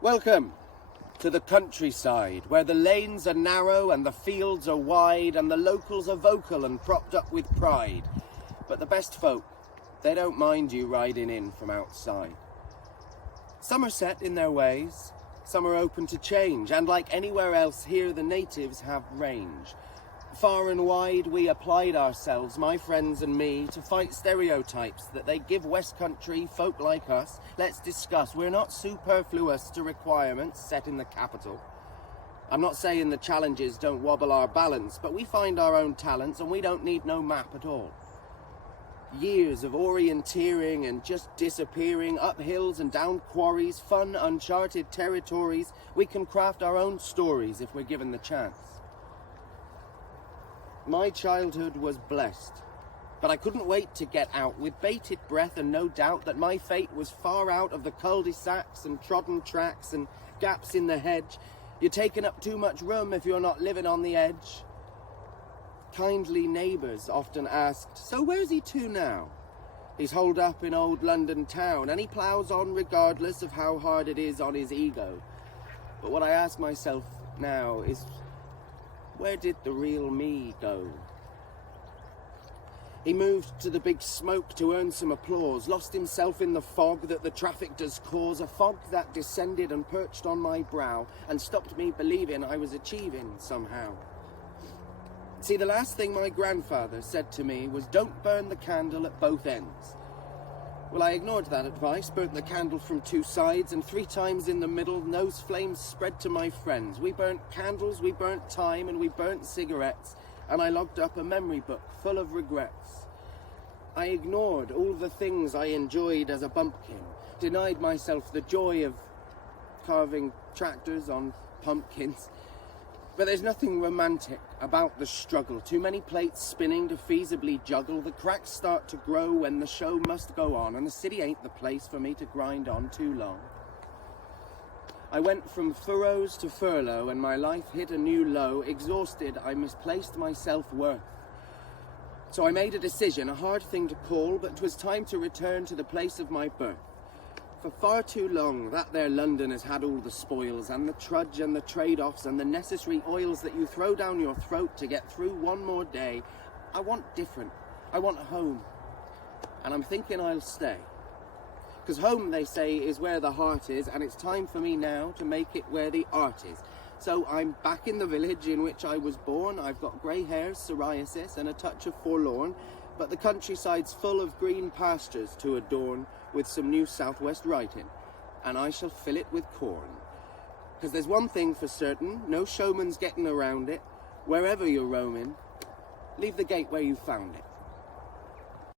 Welcome to the countryside, where the lanes are narrow and the fields are wide and the locals are vocal and propped up with pride. But the best folk, they don't mind you riding in from outside. Somerset in their ways, some are open to change, and like anywhere else here the natives have range. Far and wide we applied ourselves, my friends and me, to fight stereotypes that they give West Country folk like us. Let's discuss. We're not superfluous to requirements set in the capital. I'm not saying the challenges don't wobble our balance, but we find our own talents and we don't need no map at all. Years of orienteering and just disappearing, up hills and down quarries, fun, uncharted territories. We can craft our own stories if we're given the chance. My childhood was blessed, but I couldn't wait to get out with bated breath and no doubt that my fate was far out of the cul-de-sacs and trodden tracks and gaps in the hedge. You're taking up too much room if you're not living on the edge. Kindly neighbours often asked, so where's he to now? He's holed up in old London town and he ploughs on regardless of how hard it is on his ego. But what I ask myself now is, where did the real me go? He moved to the big smoke to earn some applause, lost himself in the fog that the traffic does cause, a fog that descended and perched on my brow and stopped me believing I was achieving somehow. See, the last thing my grandfather said to me was, don't burn the candle at both ends. Well, I ignored that advice, burnt the candle from two sides, and 3 times in the middle, those flames spread to my friends. We burnt candles, we burnt time, and we burnt cigarettes, and I logged up a memory book full of regrets. I ignored all the things I enjoyed as a bumpkin, denied myself the joy of carving tractors on pumpkins. But there's nothing romantic about the struggle. Too many plates spinning to feasibly juggle. The cracks start to grow when the show must go on, and the city ain't the place for me to grind on too long. I went from furrows to furlough, and my life hit a new low. Exhausted, I misplaced my self-worth. So I made a decision, a hard thing to call, but 'twas time to return to the place of my birth. For far too long, that there London has had all the spoils and the trudge and the trade-offs and the necessary oils that you throw down your throat to get through one more day. I want different. I want home. And I'm thinking I'll stay. 'Cause home, they say, is where the heart is, and it's time for me now to make it where the art is. So I'm back in the village in which I was born. I've got grey hairs, psoriasis, and a touch of forlorn. But the countryside's full of green pastures to adorn with some new southwest writing, and I shall fill it with corn. 'Cause there's one thing for certain, no showman's getting around it. Wherever you're roaming, leave the gate where you found it.